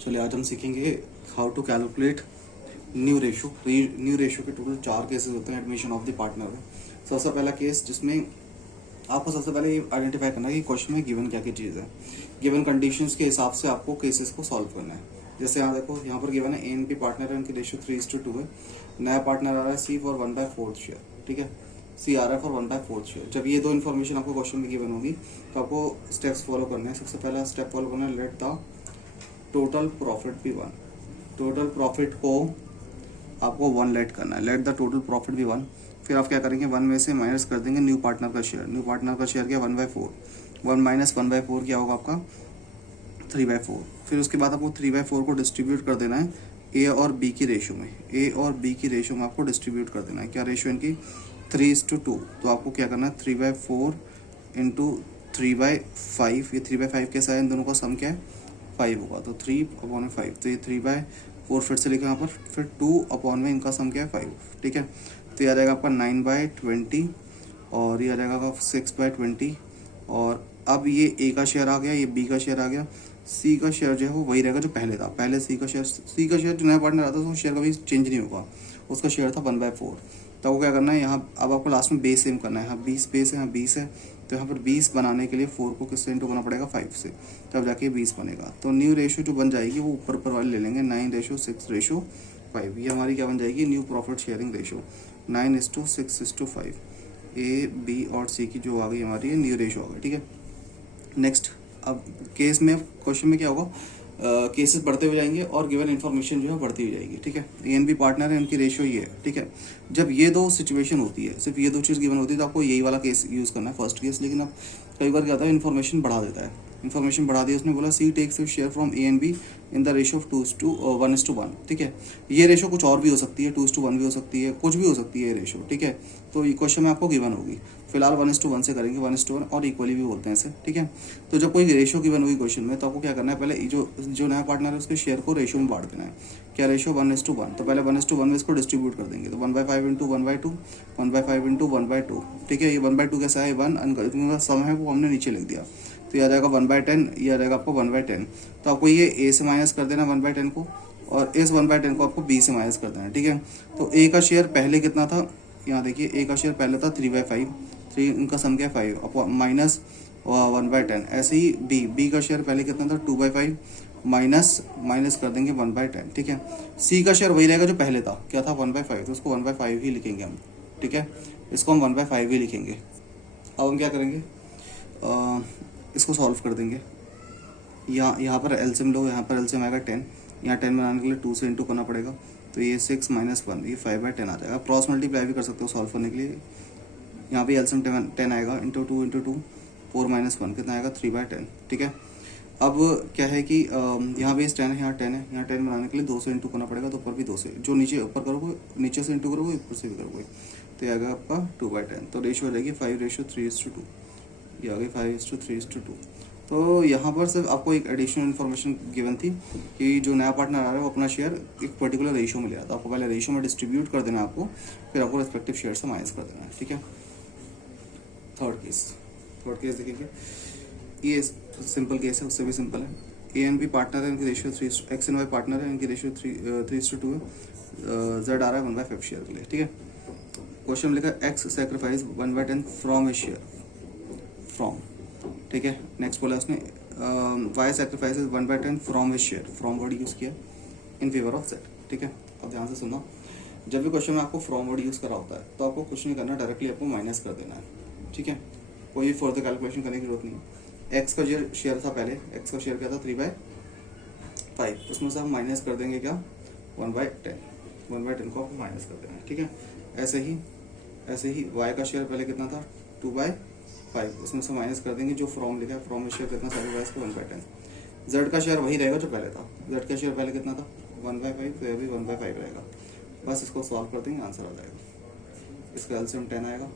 चलिए आज हम सीखेंगे how to calculate new ratio. New ratio के टोटल 4 केसेस होते हैं एडमिशन ऑफ द पार्टनर में। सबसे पहला केस जिसमें आपको सबसे पहले ये आइडेंटिफाई करना है कि क्वेश्चन में गिवन क्या क्या चीज़ है। गिवन कंडीशंस के हिसाब से आपको केसेस को सॉल्व करना है। जैसे यहाँ देखो, यहाँ पर गिवन है ए एंड बी पार्टनर है, उनकी रेशियो 3:2 है। नया पार्टनर आ रहा है सी फॉर 1/4 शेयर, ठीक है। सी आ रहा है फॉर 1/4 शेयर। जब ये दो इन्फॉर्मेशन आपको क्वेश्चन में गिवन होगी तो आपको स्टेप्स फॉलो करने हैं। सबसे पहला स्टेप फॉलो करना है, लेट द टोटल प्रॉफिट भी 1। टोटल प्रॉफिट को आपको 1 लेट करना है, लेट द टोटल प्रॉफिट भी 1। फिर आप क्या करेंगे, 1 में से माइनस कर देंगे न्यू पार्टनर का शेयर। न्यू पार्टनर का शेयर क्या, 1/4। 1 माइनस 1/4 क्या होगा आपका, 3/4। फिर उसके बाद आपको 3/4 को डिस्ट्रीब्यूट कर देना है ए और बी की रेशो में। ए और बी की रेशो में आपको डिस्ट्रीब्यूट कर देना है। क्या रेशो इनकी, 3:2। तो आपको क्या करना है, 3/4 इंटू 3/5। ये 3/5 कैसा है, इन दोनों का सम क्या है, 5 होगा। तो 3/5। तो ये 3/4 फिर से लिखा यहाँ पर, फिर 2 में इनका सम क्या है, 5, ठीक है। तो ये आ जाएगा आपका 9/20 और ये आ जाएगा आपका 6/20। और अब ये ए का शेयर आ गया, ये बी का शेयर आ गया। सी का शेयर जो है वो वही रहेगा जो पहले था। पहले सी का शेयर जो नया पार्टनर आता था उसका शेयर कभी चेंज नहीं होगा। उसका शेयर था 1/4। तो आपको क्या करना है, यहाँ अब आपको लास्ट में बेस सेम करना है। यहाँ 20 बेस है, यहाँ 20 है। तो यहाँ पर 20 बनाने के लिए 4 को किससे इंटू करना पड़ेगा, 5 से, तब जाके 20 बनेगा। तो न्यू रेशो जो बन जाएगी वो ऊपर वाले ले लेंगे, 9:6:5। ये हमारी क्या बन जाएगी, new profit sharing ratio 9:6:5। A B और सी की जो आ गई हमारी न्यू रेशो आ गई, ठीक है। नेक्स्ट, अब केस में क्वेश्चन में क्या होगा, केसेस बढ़ते हुए जाएंगे और गिवन इन्फॉर्मेशन जो है बढ़ती हुई जाएगी, ठीक है। ए एंड बी पार्टनर है, उनकी रेशियो ये है, ठीक है। जब ये दो सिचुएशन होती है, सिर्फ ये दो चीज़ गिवन होती है, तो आपको यही वाला केस यूज़ करना है, फर्स्ट केस। लेकिन अब कई बार क्या होता है, इन्फॉर्मेशन बढ़ा देता है। इन्फॉर्मेशन बढ़ा दी, उसने बोला C takes share from A and B in the ratio of 1:1, ठीक है। ये रेशो कुछ और भी हो सकती है, 2:1 भी हो सकती है, कुछ भी हो सकती है ये रेशो, ठीक है। तो ये क्वेश्चन में आपको गिवन होगी। फिलहाल 1:1 से करेंगे, 1:1 और इक्वली भी बोलते हैं इसे, ठीक है। तो जब कोई रेशो गिवन होगी क्वेश्चन में, तो आपको क्या करना है, पहले जो नया पार्टनर है उसके शेयर को रेशो में बांट देना है। क्या रेशो, 1:1। तो पहले 1:1 में इसको डिस्ट्रीब्यूट कर देंगे। तो 1/5 इंटू 1/2, 1/5 इंटू 1/2, ठीक है। ये 1/2 कैसा है, 1 सम है वो हमने नीचे लिख दिया। तो ये आ जाएगा 1/10, ये आ जाएगा आपको 1/10। तो आपको ये ए से माइनस कर देना 1/10 को, और इस 1/10 को आपको बी से माइनस कर देना है, ठीक है। तो ए का शेयर पहले कितना था, यहाँ देखिए, ए का शेयर पहले था 3/5, 3 इनका सम क्या है 5, अपॉन माइनस 1/10। ऐसे ही बी का शेयर पहले कितना था, 2/5 माइनस कर देंगे 1/10, ठीक है। सी का शेयर वही रहेगा जो पहले था, क्या था, 1/5। तो उसको 1/5 ही लिखेंगे हम, ठीक है। इसको हम 1/5 ही लिखेंगे। अब हम क्या करेंगे, इसको सॉल्व कर देंगे। यहाँ पर एलसीएम लो, यहाँ पर एलसीएम आएगा 10। यहाँ 10 बनाने के लिए 2 से इंटू करना पड़ेगा। तो ये 6 - 1, ये 5/10 आ जाएगा। क्रॉस मल्टीप्लाई भी कर सकते हो सॉल्व करने के लिए। यहाँ पे एलसीएम 10 आएगा, इंटू 2 इंटू 2, 4 - 1 कितना आएगा, 3/10, ठीक है। अब क्या है कि यहाँ बेस 10 है, यहाँ 10 है। यहाँ 10 बनाने के लिए 2 से इंटू करना पड़ेगा, तो ऊपर भी 2 से, जो नीचे ऊपर करोगे, नीचे से इंटू करोगे, ऊपर से भी करोगे, तो ये आएगा आपका 2/10। तो रेशियो हो जाएगी 5:3:2। ये आ गई 5:3:2। तो यहाँ पर सिर्फ आपको एक एडिशनल इन्फॉर्मेशन गिवन थी कि जो नया पार्टनर आ रहा है वो अपना शेयर एक पर्टिकुलर रेशियो में ले रहा था। आपको पहले रेशियो में डिस्ट्रीब्यूट कर देना है आपको, फिर आपको रेस्पेक्टिव शेयर से माइनस कर देना है, ठीक है। थर्ड केस देखेंगे, ये सिंपल केस है, उससे भी सिंपल है। ए एंड बी पार्टनर है, इनकी ratio 3, X and Y partner है, इनकी रेशियो 3:2 है। जेड आ रहा है 1/5 शेयर के लिए, ठीक है। क्वेश्चन में लिखा है X sacrifice 1/10 from A share, from, ठीक है। नेक्स्ट बोला उसने Y sacrifices 1/10 from his share. From word use किया इन फेवर ऑफ जेड, ठीक है। अब ध्यान से सुनना, जब भी क्वेश्चन में आपको फ्रॉम वर्ड यूज़ करा होता है तो आपको कुछ नहीं करना, डायरेक्टली आपको माइनस कर देना है, ठीक है। कोई फर्दर कैलकुलेशन करने की जरूरत नहीं है। एक्स का जो शेयर था पहले, एक्स का शेयर क्या था, 3/5। उसमें से हम माइनस कर देंगे क्या, 1/10। 1/10 को आपको माइनस कर देना है, ठीक है। ऐसे ही वाई का शेयर पहले कितना था, 2/5। उसमें से माइनस कर देंगे जो फ्रॉम लिखा है, फ्रॉम में शेयर कितना, सेक्रीफाइस का 1/10। जेड का शेयर वही रहेगा जो पहले था। जेड का शेयर पहले कितना था, 1/5, तो ये भी 1/5 रहेगा। बस इसको सॉल्व कर देंगे, आंसर आ जाएगा। इसका एलसीएम 10 आएगा,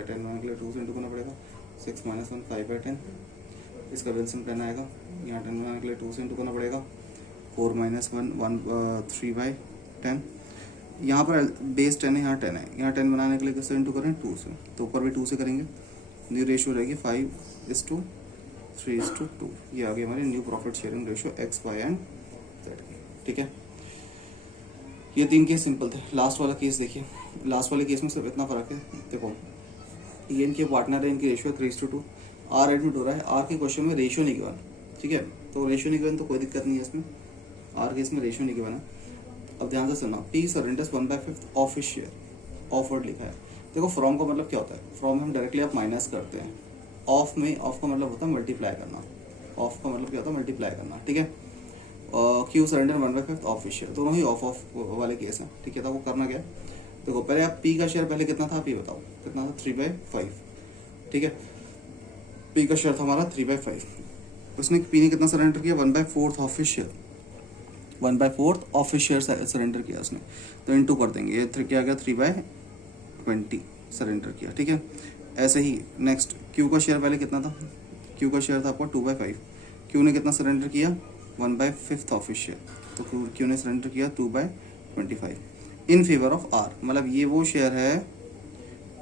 10 बनाने के लिए 2 से इंटू करना पड़ेगा। 6 - 1, 5/10। इसका एलसीएम 10 आएगा, यहाँ 10 बनाने के लिए 2 से इंटू करना पड़ेगा। 4 - 1, 3/10। यहाँ पर बेस 10 है, यहाँ 10 है। यहाँ 10 बनाने के लिए किससे इंटू करें, 2 से, तो ऊपर भी 2 से करेंगे। न्यू रेशियो रहेगी 5:3:2। ये आ गई हमारी new profit sharing ratio X, Y and Z की, ठीक है। ये 3 केस सिंपल थे। लास्ट वाला केस देखिए, लास्ट वाले केस में सिर्फ इतना फर्क है, देखो ये इनके पार्टनर है, इनकी रेशियो 3:2, आर एडमिट हो रहा है, आर के क्वेश्चन में रेशियो नहीं गिवन, ठीक है, तो रेशियो नहीं गिवन तो कोई दिक्कत नहीं है इसमें, आर केस में रेशियो नहीं गिवन है। अब ध्यान से सुनना, P surrenders 1/5 of his share, ऑफवर्ड लिखा है। देखो फ्रॉम का मतलब क्या होता है, फ्रॉम हम डायरेक्टली आप माइनस करते हैं, ऑफ में, ऑफ का मतलब होता है मल्टीप्लाई करना, ऑफ का मतलब क्या होता है मल्टीप्लाई करना, ठीक है। Q surrender 1/5 of his share, दोनों ही ऑफ वाले केस हैं, ठीक है। तो वो करना क्या, देखो पहले आप पी का शेयर पहले कितना था, आप ये बताओ कितना था, 3/5, ठीक है। पी का शेयर था हमारा 3/5, उसने पी ने कितना सरेंडर किया, 1/4 of his share, 1/4 of his share surrender किया उसने, तो इनटू कर देंगे, ये क्या गया 3/20 सरेंडर किया, ठीक है। ऐसे ही नेक्स्ट क्यू का शेयर पहले कितना था, क्यू का शेयर था आपका 2/5, क्यू ने कितना सरेंडर किया, 1/5 ऑफ हिज शेयर, तो क्यू ने सरेंडर किया 2/25 इन फेवर ऑफ आर, मतलब ये वो शेयर है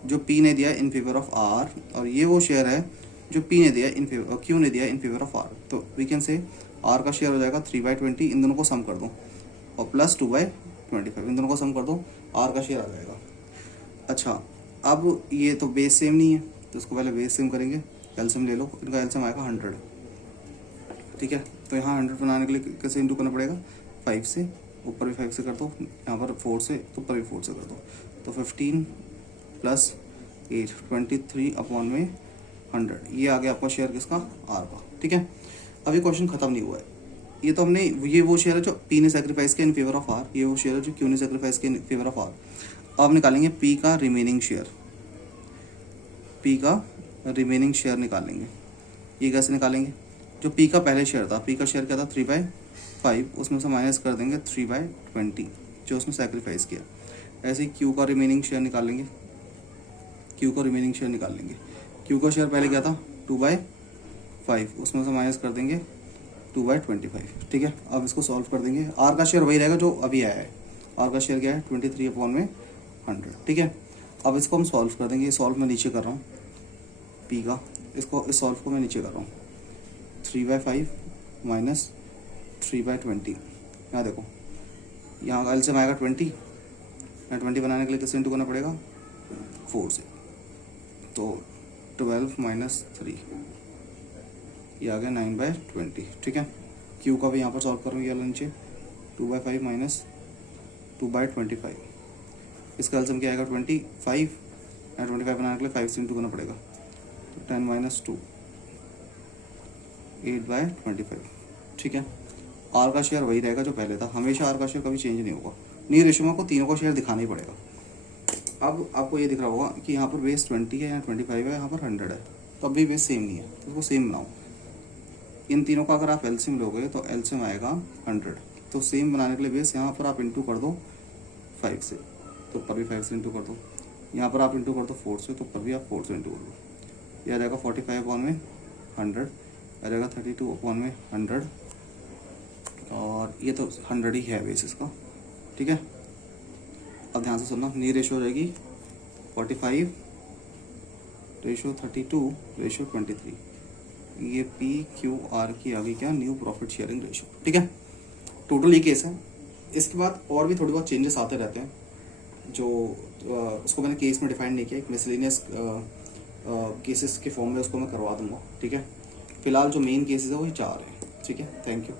जो पी ने दिया इन फेवर ऑफ आर, और ये वो शेयर है जो पी ने दिया इन फेवर, क्यू ने दिया इन फेवर ऑफ आर। तो वी कैन से आर का शेयर हो जाएगा 3/20, इन दोनों को सम कर दो, और प्लस 2/25, इन दोनों को सम कर दो, आर का शेयर आ जाएगा। अच्छा, अब ये तो बेस सेम नहीं है, तो इसको पहले बेस सेम करेंगे, एलसीएम ले लो, इनका एलसीएम आएगा 100, ठीक है। तो यहाँ 100 बनाने के लिए कैसे इंटू करना पड़ेगा, 5 से, ऊपर भी 5 से कर दो, यहाँ पर 4 से, तो ऊपर भी 4 से कर दो, तो 15 + 8 23/100, ये आ गया आपका शेयर किसका, आर का, ठीक है। अब ये क्वेश्चन खत्म नहीं हुआ है, ये तो हमने, ये वो शेयर है जो पी ने सेक्रीफाइस किया इन फेवर ऑफ आर, ये वो शेयर है जो क्यू ने सेक्रीफाइस किया इन फेवर ऑफ आर। अब निकालेंगे पी का रिमेनिंग शेयर, पी का रिमेनिंग शेयर निकालेंगे। ये कैसे निकालेंगे, जो पी का पहले शेयर था, पी का शेयर क्या था 3/5, उसमें से माइनस कर देंगे 3/20 जो उसने सेक्रीफाइस किया। ऐसे ही क्यू का रिमेनिंग शेयर निकालेंगे, क्यू का रिमेनिंग शेयर निकालेंगे, क्यू का शेयर पहले क्या था 2/5, उसमें से माइनस कर देंगे 2/25, ठीक है। अब इसको सॉल्व कर देंगे, आर का शेयर वही रहेगा जो अभी आया है, आर का शेयर क्या है 23/100, ठीक है। अब इसको हम सॉल्व कर देंगे, ये सॉल्व मैं नीचे कर रहा हूँ पी का, इसको इस सॉल्व को मैं नीचे कर रहा हूँ, 3/5 माइनस 3/20, यहाँ देखो, यहाँ का एलसीएम आएगा 20, 20 बनाने के लिए किससे इंटू करना पड़ेगा, 4 से, तो 12 - 3, ये आ गया 9/20, ठीक है। क्यू का भी यहाँ पर सॉल्व करूँगी, ये नीचे 2/5 माइनस 2/25, इसका एलसीएम क्या आएगा 25, या 25 बनाने के लिए 5 से इंटू करना पड़ेगा, तो 10 - 2 8/25, ठीक है। आर का शेयर वही रहेगा जो पहले था, हमेशा आर का शेयर कभी चेंज नहीं होगा, न्यू रेशियो में को तीनों का शेयर दिखाना ही पड़ेगा। अब आपको ये दिख रहा होगा कि यहाँ पर बेस 20 है, यहाँ 25 है, यहाँ पर 100 है, तो अभी बेस सेम नहीं है, तो उसको सेम बनाओ। इन तीनों का अगर आप एलसीएम लोगे तो एलसीएम आएगा 100, तो सेम बनाने के लिए बेस यहाँ पर आप इंटू कर दो 5 से, तो ऊपर भी 5 से इंटू कर दो, यहाँ पर आप इंटू कर दो 4 से, तो ऊपर भी आप 4 से इंटू कर दो, यह आ जाएगा 45/100, आ जाएगा 32/100, और ये तो 100 ही है बेस इसका, ठीक है। अब ध्यान से सुनना, न्यू रेशियो हो जाएगी 45:32:23, ये पी क्यू आर की आ गई क्या, न्यू प्रॉफिट शेयरिंग रेशियो, ठीक है। टोटल ये केस है। इसके बाद और भी थोड़ी बहुत चेंजेस आते रहते हैं, जो उसको मैंने केस में डिफाइन नहीं किया, एक मिसलेनियस केसेस के फॉर्म में उसको मैं करवा दूंगा, ठीक है। फिलहाल जो मेन केसेस है वो 4 है, ठीक है। Thank you.